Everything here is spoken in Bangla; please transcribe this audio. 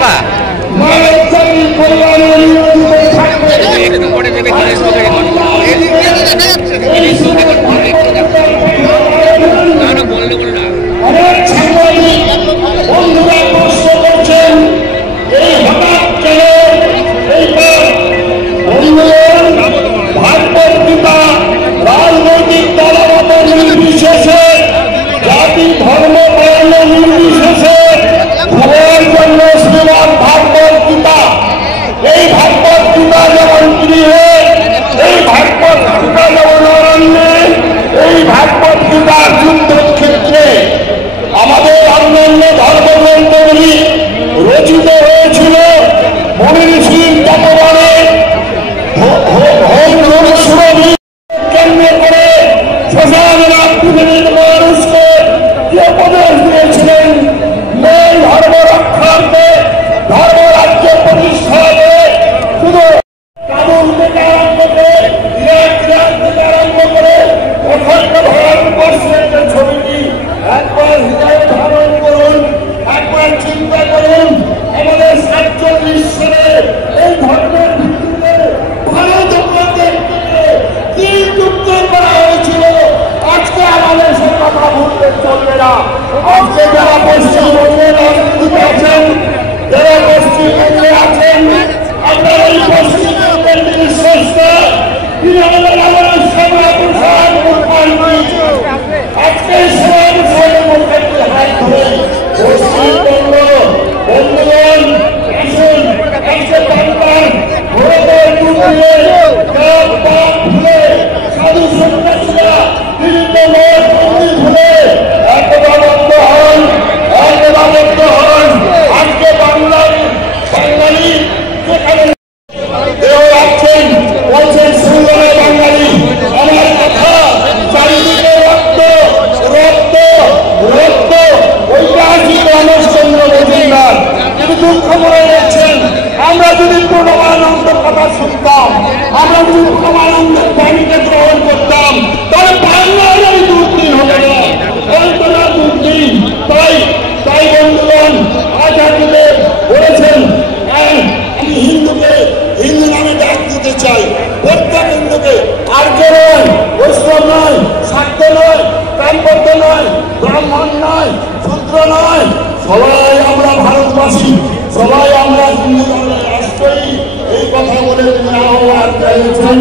বাবা রাজনৈতিক দলগত নির্বিশেষে জাতি ধর্ম বর্ণ নির্বিশেষে সবার জন্য শ্রীমদ্ ভাগবত গীতা, এই ভাগবত গীতা যেমন গৃহে, এই ভাগবত গীতা যেমন অরণ্যে, এই ভাগবত গীতার যুদ্ধক্ষেত্রে আমাদের অন্যান্য ধর্মগ্রন্থগুলি রচিত হয়েছিল মনীষীর তপবনে কেন্দ্র করে শ্মশাননাথ পৃথিবীর মানুষকে যে উপদেশ দিয়েছিলেন এই ধর্ম রক্ষার্থে ধর্ম রাজ্য প্রতিষ্ঠাতে শুধু কাবুল থেকে আরম্ভ করে ইরাক থেকে আরম্ভ করে অখণ্ড ভারতবর্ষের যে ছবিটি একবার হৃদয়ে ধারণ করুন, একবার চিন্তা করুন। আমাদের ৪৭ সালে এই ধর্মের ভিত্তিতে ভারত কি যুক্ত করা হয়েছিল, আজকে আমাদের সে কথা ভুলতে চলবে না। আজকে যারা পশ্চিমবঙ্গের রাজনীতিতে আছেন, যারা পশ্চিমবঙ্গে আছেন, আপনারা এই পশ্চিমবঙ্গের নিঃশ্বাসটা আজকে সব সর্বমুখী হাত ধরে পশ্চিমবঙ্গ বন্ধুগণ আসুন, আজকে বাংলার ভোটের দুর্নীতি ভুলে সাধু সন্ন্যাসীরা বিভিন্ন মত মন্দির ভুলে একতাবদ্ধ হন, একতাবদ্ধ হন। আজকে বাঙালি যেখানে দেহ রাখছেন বলছেন সুন্দরে বাঙালি, আমার কথা চারিদিকে রক্ত রক্ত রক্ত ঐতিহাসিক রমেশচন্দ্র মজুমদার তিনি দুঃখ মনে যাচ্ছেন। আমরা যদি পূর্ণমানন্দের কথা শুনতাম, আমরা যদি পূর্ণমানন্দের বাণীকে গ্রহণ করতাম, তাহলে বাংলার এই দুর্দিন হবে না, অন্তরা দুর্দিন। তাই বন্ধুগণ, আচার্যদেব বলেছেন আমি হিন্দুকে হিন্দু নামে ডাক দিতে চাই, প্রত্যেক হিন্দুকে। আর কে নয়, বৈষ্ণব নয়, শাক্ত নয়, প্রাণবদ্ধ নয়, ব্রাহ্মণ নয়, শূদ্র নয়, সবাই আমরা ভারতবাসী, সবাই আমরা হিন্দু ধর্মের রাষ্ট্রই। এই কথা বলে তিনি আহ্বান জানিয়েছেন।